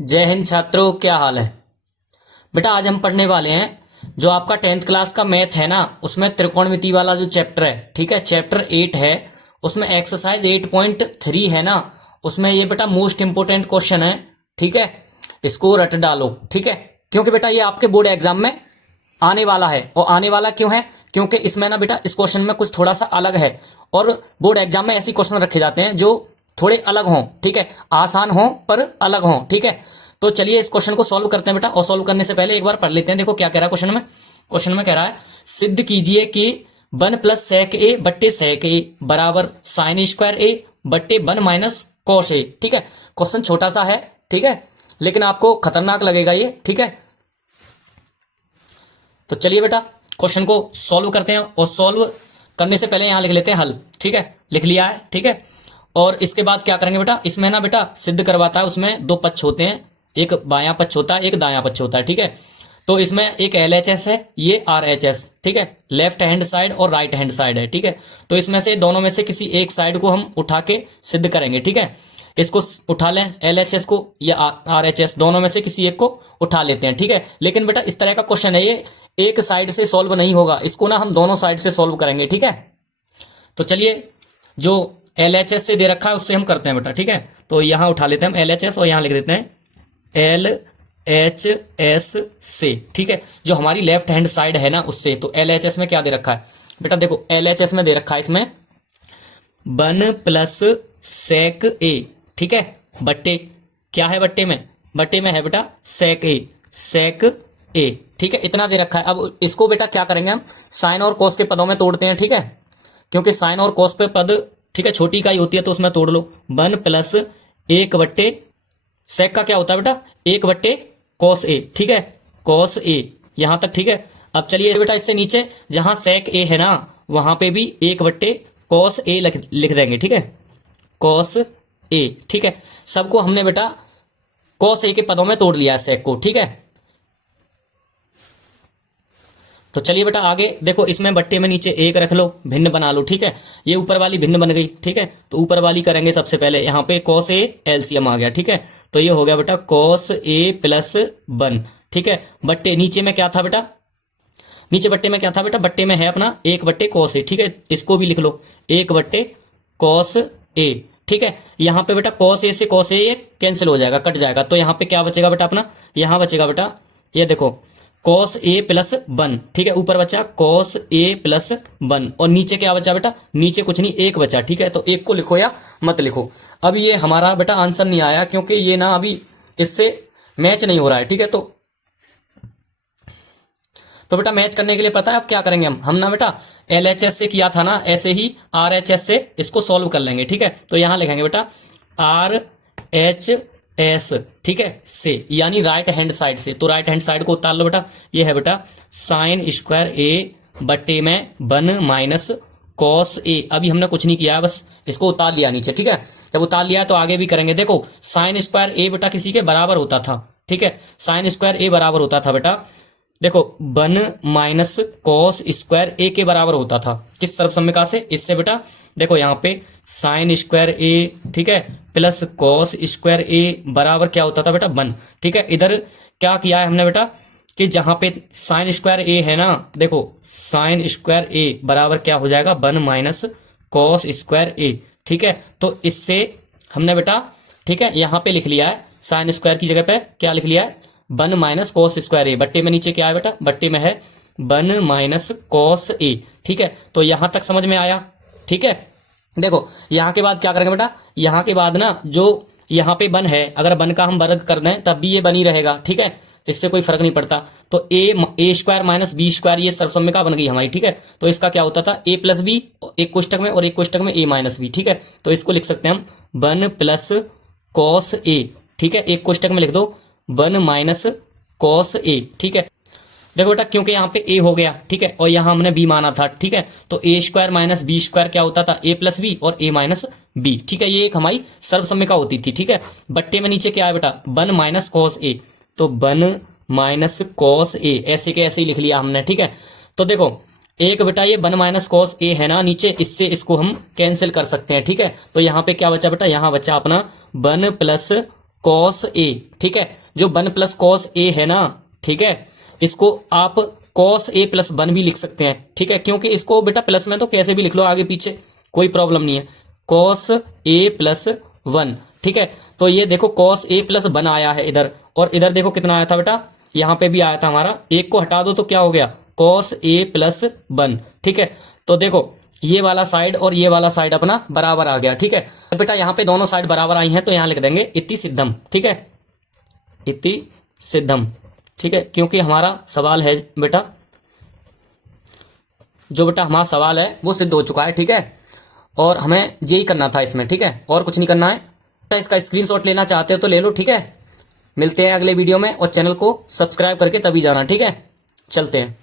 जय हिंद छात्रों, क्या हाल है बेटा। आज हम पढ़ने वाले हैं जो आपका 10th क्लास का मैथ है ना, उसमें त्रिकोणमिति वाला जो चैप्टर है, ठीक है, चैप्टर 8 है। उसमें एक्सरसाइज 8.3 है ना, उसमें ये बेटा मोस्ट इंपोर्टेंट क्वेश्चन है, ठीक है। इसको रट डालो, ठीक है, क्योंकि बेटा ये आपके बोर्ड एग्जाम में आने वाला है। और आने वाला क्यों है? क्योंकि इसमें ना बेटा इस क्वेश्चन में कुछ थोड़ा सा अलग है, और बोर्ड एग्जाम में ऐसे क्वेश्चन रखे जाते हैं जो थोड़े अलग हों, ठीक है, आसान हों पर अलग हों, ठीक है। तो चलिए इस क्वेश्चन को सॉल्व करते हैं बेटा। और सॉल्व करने से पहले एक बार पढ़ लेते हैं। देखो क्या कह रहा है क्वेश्चन में। क्वेश्चन में कह रहा है सिद्ध कीजिए कि 1 प्लस सेक ए बट्टे सेक ए बराबर साइन स्क्वायर ए बट्टे 1 माइनस कॉस ए, ठीक है। क्वेश्चन छोटा सा है, ठीक है, लेकिन आपको खतरनाक लगेगा ये, ठीक है। तो चलिए बेटा क्वेश्चन को सॉल्व करते हैं। और सॉल्व करने से पहले यहां लिख लेते हैं हल, ठीक है, लिख लिया है, ठीक है। और इसके बाद क्या करेंगे बेटा, इसमें ना बेटा सिद्ध करवाता है, उसमें दो पक्ष होते हैं, एक बायां पक्ष होता है, एक दायां पक्ष होता है, ठीक है। तो इसमें एक LHS है, ये RHS, ठीक है, लेफ्ट हैंड साइड और राइट हैंड साइड है, ठीक है। तो इसमें से दोनों में से किसी एक साइड को हम उठा के सिद्ध करेंगे, ठीक है। इसको उठा लें, LHS को या RHS, दोनों में से किसी एक को उठा लेते हैं, ठीक है। लेकिन बेटा इस तरह का क्वेश्चन है, ये एक साइड से सॉल्व नहीं होगा, इसको ना हम दोनों साइड से सॉल्व करेंगे, ठीक है। तो चलिए जो LHS से दे रखा है उससे हम करते हैं बेटा, ठीक है। तो यहां उठा लेते हैं हम LHS और यहां लिख देते हैं LHS से, ठीक है, जो हमारी लेफ्ट हैंड साइड है ना उससे। तो LHS में क्या दे रखा है बेटा, देखो LHS में दे रखा है इसमें 1 प्लस सेक ए, ठीक है, बट्टे क्या है, बट्टे में है बेटा सेक ए, ठीक है, इतना दे रखा है। अब इसको बेटा क्या करेंगे हम, साइन और कॉस के पदों में तोड़ते हैं, ठीक है, क्योंकि साइन और कॉस पे पद, ठीक है, छोटी इकाई होती है तो उसमें तोड़ लो। 1 प्लस 1 बट्टे सेक का क्या होता है बेटा, 1 बट्टे कॉस ए, ठीक है, कॉस ए यहां तक, ठीक है। अब चलिए बेटा इससे नीचे जहां सेक ए है ना, वहां पे भी 1 बट्टे कॉस ए लिख देंगे, ठीक है, कॉस ए, ठीक है। सबको हमने बेटा कॉस ए के पदों में तोड़ लिया है सेक को, ठीक है। तो चलिए बेटा आगे देखो, इसमें बट्टे में नीचे 1 रख लो, भिन्न बना लो, ठीक है। ये ऊपर वाली भिन्न बन गई, ठीक है। तो ऊपर वाली करेंगे सबसे पहले, यहाँ पे कॉस ए एलसीएम आ गया, ठीक है। तो ये हो गया बेटा कॉस ए प्लस 1, ठीक है। बट्टे नीचे में क्या था बेटा, नीचे बट्टे में क्या था बेटा, बट्टे में है अपना 1 बट्टे कॉस ए, ठीक है, इसको भी लिख लो 1 बट्टे कॉस ए, ठीक है। यहाँ पे बेटा कॉस ए से कॉस ए कैंसिल हो जाएगा, कट जाएगा। तो यहाँ पे क्या बचेगा बेटा अपना, यहाँ बचेगा बेटा ये देखो कॉस ए प्लस 1, ठीक है, ऊपर बचा कॉस ए प्लस 1 और नीचे क्या बचा बेटा, नीचे कुछ नहीं, 1 बचा, ठीक है। तो 1 को लिखो या मत लिखो। अब ये हमारा बेटा आंसर नहीं आया क्योंकि ये ना अभी इससे मैच नहीं हो रहा है, ठीक है। तो बेटा मैच करने के लिए पता है अब क्या करेंगे हम ना बेटा LHS से किया था ना, ऐसे ही RHS से इसको सॉल्व कर लेंगे, ठीक है। तो यहां लिखेंगे बेटा RHS, ठीक है, से यानी राइट हैंड साइड से। तो राइट हैंड साइड को उतार लो बेटा, ये है बेटा साइन स्क्वायर ए बट्टे में 1 माइनस कॉस ए। अभी हमने कुछ नहीं किया, बस इसको उतार लिया नीचे, ठीक है। जब उतार लिया तो आगे भी करेंगे। देखो साइन स्क्वायर ए बेटा किसी के बराबर होता था, ठीक है, साइन स्क्वायर ए बराबर होता था बेटा, देखो 1 माइनस कॉस स्क्वायर ए के बराबर होता था, किस तरफ सम्मिका से, इससे बेटा। देखो यहाँ पे साइन स्क्वायर ए, ठीक है, प्लस कॉस स्क्वायर ए बराबर क्या होता था बेटा 1, ठीक है। इधर क्या किया है हमने बेटा कि जहां पे साइन स्क्वायर ए है ना, देखो साइन स्क्वायर ए बराबर क्या हो जाएगा 1 माइनस कॉस स्क्वायर ए, ठीक है। तो इससे हमने बेटा, ठीक है, यहां पे लिख लिया है साइन स्क्वायर की जगह पे क्या लिख लिया है 1 माइनस कॉस स्क्वायर ए। बट्टे में नीचे क्या है बेटा, बट्टे में है 1 माइनस कॉस ए, ठीक है। तो यहां तक समझ में आया, ठीक है। देखो यहां के बाद क्या करेंगे बेटा, यहां के बाद ना जो यहां पे 1 है, अगर 1 का हम वर्ग कर दें तब भी ये बन ही रहेगा, ठीक है, इससे कोई फर्क नहीं पड़ता। तो ए स्क्वायर माइनस बी स्क्वायर ये सर्वसम्मिका बन गई हमारी, ठीक है। तो इसका क्या होता था a प्लस बी, एक कोष्टक में और एक कोष्टक में a माइनस बी, ठीक है। तो इसको लिख सकते हैं हम 1 प्लस कॉस ए, ठीक है, एक कोष्टक में लिख दो 1 माइनस कॉस ए, ठीक है। देखो बेटा क्योंकि यहाँ पे a हो गया, ठीक है, और यहाँ हमने b माना था, ठीक है। तो a square minus B square क्या होता था a प्लस बी और a माइनस बी, ठीक है। ये एक हमारी सर्वसम्मिका होती थी, ठीक है। बट्टे में नीचे क्या है बेटा 1 माइनस कॉस ए, तो 1 माइनस कॉस ए, ऐसे के ऐसे ही लिख लिया हमने, ठीक है। तो देखो एक बेटा ये 1 माइनस कॉस ए है ना नीचे, इससे इसको हम कैंसिल कर सकते हैं, ठीक है। तो यहाँ पे क्या बचा बेटा, यहाँ बचा अपना 1 प्लस कॉस ए, ठीक है, जो 1 प्लस कॉस ए है ना, ठीक है, इसको आप कॉस ए प्लस 1 भी लिख सकते हैं, ठीक है, क्योंकि इसको बेटा प्लस में तो कैसे भी लिख लो आगे पीछे, कोई प्रॉब्लम नहीं है। कॉस ए प्लस 1, ठीक है, तो ये देखो कॉस ए प्लस 1 आया है इधर, और इधर देखो कितना आया था बेटा, यहां पे भी आया था हमारा, एक को हटा दो तो क्या हो गया, कॉस ए प्लस 1, ठीक है। तो देखो ये वाला साइड और ये वाला साइड अपना बराबर आ गया, ठीक है। तो बेटा यहाँ पे दोनों साइड बराबर आई हैं तो यहाँ लिख देंगे इति सिद्धम, ठीक है, इति सिद्धम, ठीक है, क्योंकि हमारा सवाल है बेटा, जो बेटा हमारा सवाल है वो सिद्ध हो चुका है, ठीक है, और हमें यही करना था इसमें, ठीक है, और कुछ नहीं करना है। इसका स्क्रीनशॉट लेना चाहते हो तो ले लो, ठीक है। मिलते हैं अगले वीडियो में, और चैनल को सब्सक्राइब करके तभी जाना, ठीक है, चलते हैं।